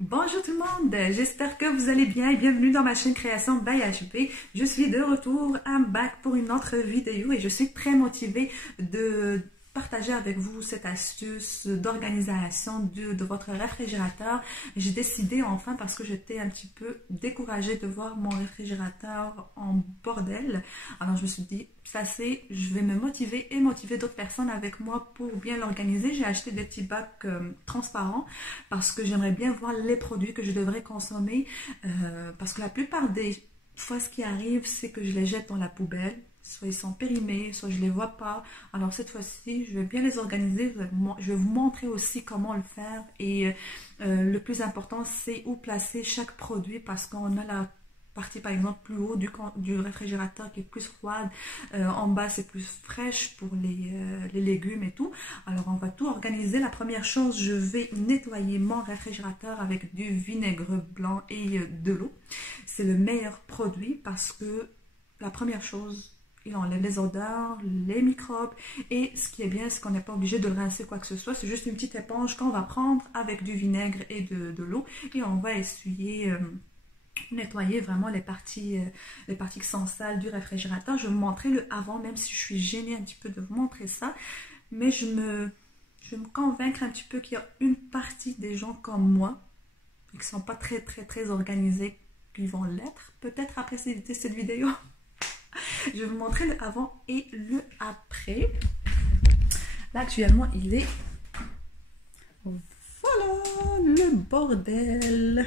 Bonjour tout le monde, j'espère que vous allez bien et bienvenue dans ma chaîne Création by HP. Je suis de retour à bac pour une autre vidéo et je suis très motivée de partager avec vous cette astuce d'organisation de votre réfrigérateur. J'ai décidé enfin parce que j'étais un petit peu découragée de voir mon réfrigérateur en bordel. Alors je me suis dit, ça c'est, je vais me motiver et motiver d'autres personnes avec moi pour bien l'organiser. J'ai acheté des petits bacs transparents parce que j'aimerais bien voir les produits que je devrais consommer parce que la plupart des fois ce qui arrive c'est que je les jette dans la poubelle. Soit ils sont périmés, soit je ne les vois pas. Alors cette fois-ci, je vais bien les organiser. Je vais vous montrer aussi comment le faire. Et le plus important, c'est où placer chaque produit parce qu'on a la partie par exemple plus haut du réfrigérateur qui est plus froide. En bas, c'est plus fraîche pour les légumes et tout. Alors on va tout organiser. La première chose, je vais nettoyer mon réfrigérateur avec du vinaigre blanc et de l'eau. C'est le meilleur produit parce que la première chose, il enlève les odeurs, les microbes et ce qui est bien, c'est qu'on n'est pas obligé de le rincer quoi que ce soit. C'est juste une petite éponge qu'on va prendre avec du vinaigre et de l'eau et on va essuyer, nettoyer vraiment les parties qui sont sales du réfrigérateur. Je vais vous montrer le avant, même si je suis gênée un petit peu de vous montrer ça. Mais je vais me convaincre un petit peu qu'il y a une partie des gens comme moi qui ne sont pas très organisés qui vont l'être. Peut-être après cette vidéo. Je vais vous montrer le avant et le après. Là, actuellement, il est... Voilà, le bordel.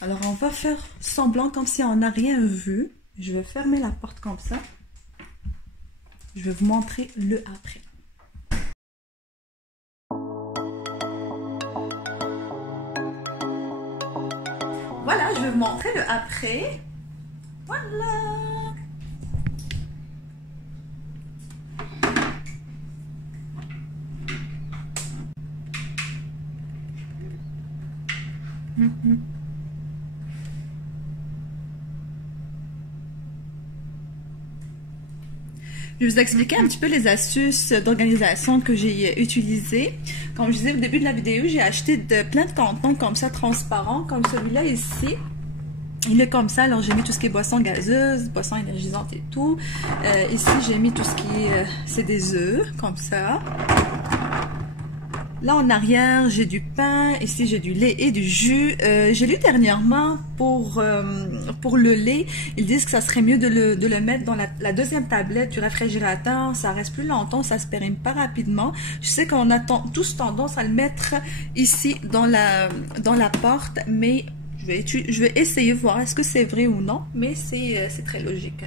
Alors, on va faire semblant comme si on n'a rien vu. Je vais fermer la porte comme ça. Je vais vous montrer le après. Voilà, je vais vous montrer le après. Voilà. Je vais vous expliquer un petit peu les astuces d'organisation que j'ai utilisées. Comme je disais au début de la vidéo, j'ai acheté plein de contenants comme ça transparents, comme celui-là ici. Il est comme ça, alors j'ai mis tout ce qui est boisson gazeuse, boisson énergisante et tout. Ici, j'ai mis tout ce qui est... c'est des œufs, comme ça. Là, en arrière, j'ai du pain. Ici, j'ai du lait et du jus. J'ai lu dernièrement pour le lait, ils disent que ça serait mieux de le mettre dans la deuxième tablette du réfrigérateur. Ça reste plus longtemps, ça se périme pas rapidement. Je sais qu'on a tous tendance à le mettre ici dans la porte, mais... Je vais essayer de voir est-ce que c'est vrai ou non, mais c'est très logique.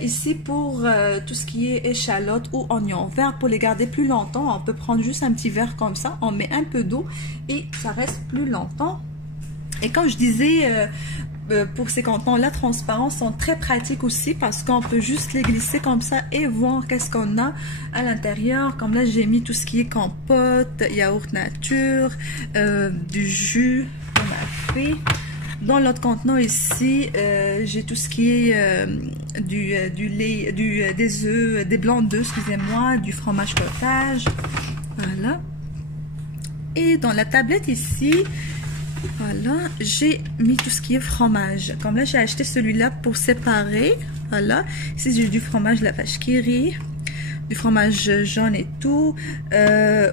Ici, pour tout ce qui est échalote ou oignon vert, pour les garder plus longtemps, on peut prendre juste un petit verre comme ça, on met un peu d'eau et ça reste plus longtemps. Et comme je disais, pour ces contenants-là transparents sont très pratiques aussi parce qu'on peut juste les glisser comme ça et voir qu'est-ce qu'on a à l'intérieur. Comme là, j'ai mis tout ce qui est compote, yaourt nature, du jus qu'on a fait. Dans l'autre contenant ici, j'ai tout ce qui est du lait, des œufs, des blancs d'œufs, excusez-moi, du fromage cottage. Voilà. Et dans la tablette ici, voilà, j'ai mis tout ce qui est fromage. Comme là, j'ai acheté celui-là pour séparer. Voilà. Ici, j'ai du fromage de la vache qui rit, du fromage jaune et tout.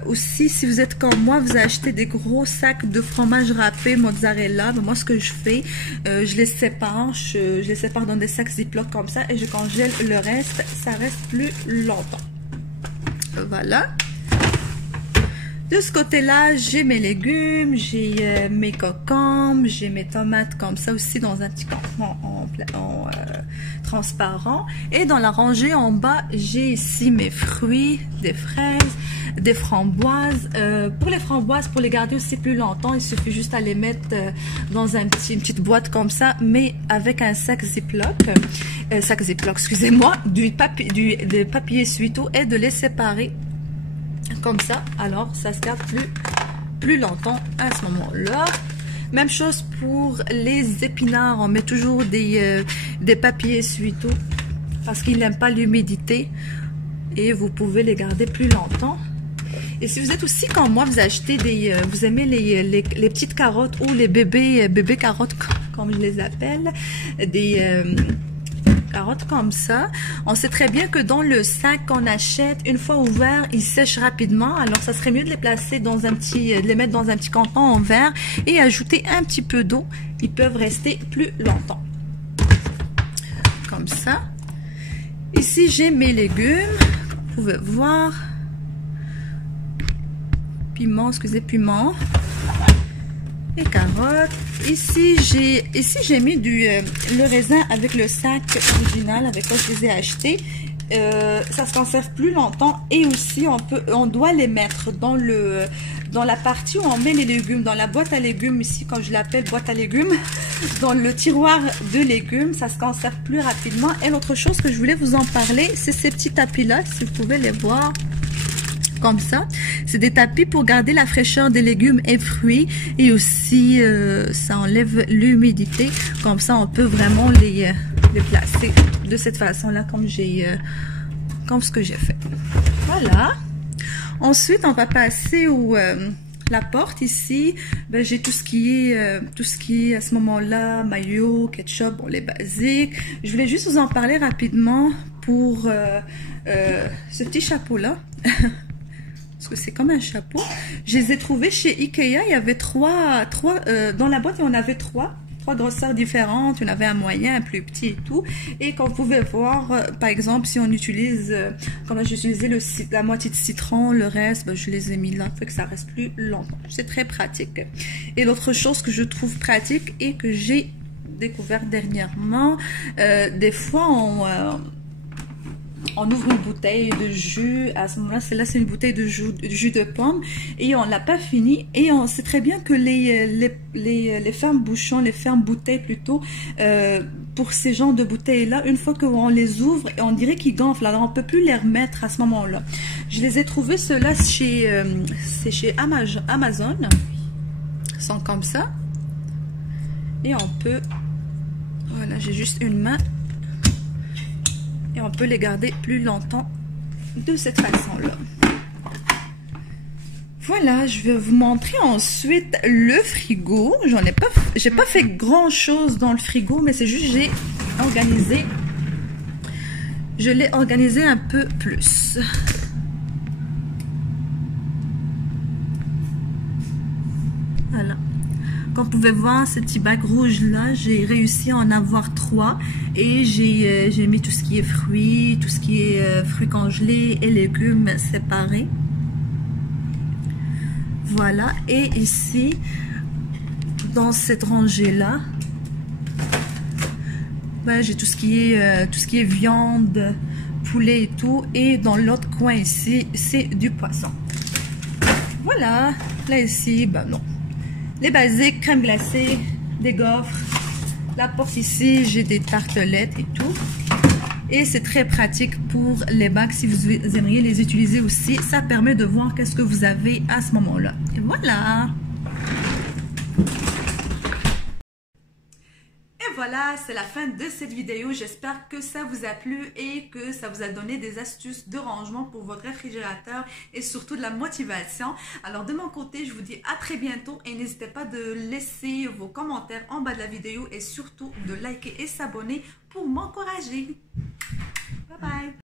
Aussi, si vous êtes comme moi, vous achetez des gros sacs de fromage râpé mozzarella. Ben, moi, ce que je fais, je les sépare. Je les sépare dans des sacs Ziploc comme ça et je congèle le reste. Ça reste plus longtemps. Voilà. De ce côté-là, j'ai mes légumes, j'ai mes concombres, j'ai mes tomates comme ça aussi dans un petit contenant en transparent. Et dans la rangée en bas, j'ai ici mes fruits, des fraises, des framboises. Pour les framboises, pour les garder aussi plus longtemps, il suffit juste à les mettre dans une petite boîte comme ça, mais avec un sac Ziploc, excusez-moi, des papier essuie-tout et de les séparer. Comme ça, alors ça se garde plus longtemps à ce moment-là. Même chose pour les épinards, on met toujours des papiers essuie-tout parce qu'ils n'aiment pas l'humidité et vous pouvez les garder plus longtemps. Et si vous êtes aussi comme moi, vous achetez vous aimez les petites carottes ou les bébés carottes, comme je les appelle, des carottes comme ça. On sait très bien que dans le sac qu'on achète, une fois ouvert, ils sèchent rapidement. Alors, ça serait mieux de les placer dans de les mettre dans un petit canton en verre et ajouter un petit peu d'eau. Ils peuvent rester plus longtemps. Comme ça. Ici, j'ai mes légumes. Vous pouvez voir. Piment, piment. Les carottes. Ici j'ai mis le raisin avec le sac original avec quoi je les ai achetés. Ça se conserve plus longtemps et aussi on doit les mettre dans la partie où on met les légumes, dans la boîte à légumes ici, comme je l'appelle boîte à légumes, dans le tiroir de légumes, ça se conserve plus rapidement. Et l'autre chose que je voulais vous en parler, c'est ces petits tapis là, si vous pouvez les voir. Comme ça, c'est des tapis pour garder la fraîcheur des légumes et fruits et aussi ça enlève l'humidité. Comme ça, on peut vraiment les placer de cette façon-là, comme ce que j'ai fait. Voilà. Ensuite, on va passer la porte ici. Ben, j'ai tout ce qui est à ce moment-là, mayo, ketchup, bon, les basiques. Je voulais juste vous en parler rapidement pour ce petit chapeau-là. Parce que c'est comme un chapeau. Je les ai trouvés chez Ikea. Il y avait trois dans la boîte, il y en avait trois grosseurs différentes. Il y en avait un moyen, un plus petit et tout. Et comme vous pouvez voir, par exemple, si on utilise, comme j'ai utilisé la moitié de citron, le reste, ben, je les ai mis là, fait que ça reste plus longtemps. C'est très pratique. Et l'autre chose que je trouve pratique et que j'ai découvert dernièrement, des fois on ouvre une bouteille de jus, à ce moment-là, c'est une bouteille de jus de pomme et on l'a pas fini et on sait très bien que les fermes-bouchons, les fermes-bouteilles plutôt, pour ces genres de bouteilles-là, une fois qu'on les ouvre, on dirait qu'ils gonflent, alors on peut plus les remettre à ce moment-là. Je les ai trouvés, ceux-là, c'est chez Amazon, ils sont comme ça et on peut, voilà, j'ai juste une main. Et on peut les garder plus longtemps de cette façon-là. Voilà, je vais vous montrer ensuite le frigo. J'ai pas fait grand chose dans le frigo, mais c'est juste je l'ai organisé un peu plus. Voilà. Comme vous pouvez voir, ce petit bac rouge là, j'ai réussi à en avoir 3 et j'ai mis tout ce qui est fruits, tout ce qui est fruits congelés et légumes séparés. Voilà, et ici, dans cette rangée là, ben, j'ai tout ce qui est viande, poulet et tout, et dans l'autre coin ici, c'est du poisson. Voilà, là ici, ben non. Les basiques, crème glacée, des gaufres. La porte ici, j'ai des tartelettes et tout. Et c'est très pratique pour les bacs si vous aimeriez les utiliser aussi. Ça permet de voir qu'est-ce que vous avez à ce moment-là. Et voilà! Voilà, c'est la fin de cette vidéo. J'espère que ça vous a plu et que ça vous a donné des astuces de rangement pour votre réfrigérateur et surtout de la motivation. Alors de mon côté, je vous dis à très bientôt et n'hésitez pas de laisser vos commentaires en bas de la vidéo et surtout de liker et s'abonner pour m'encourager. Bye bye!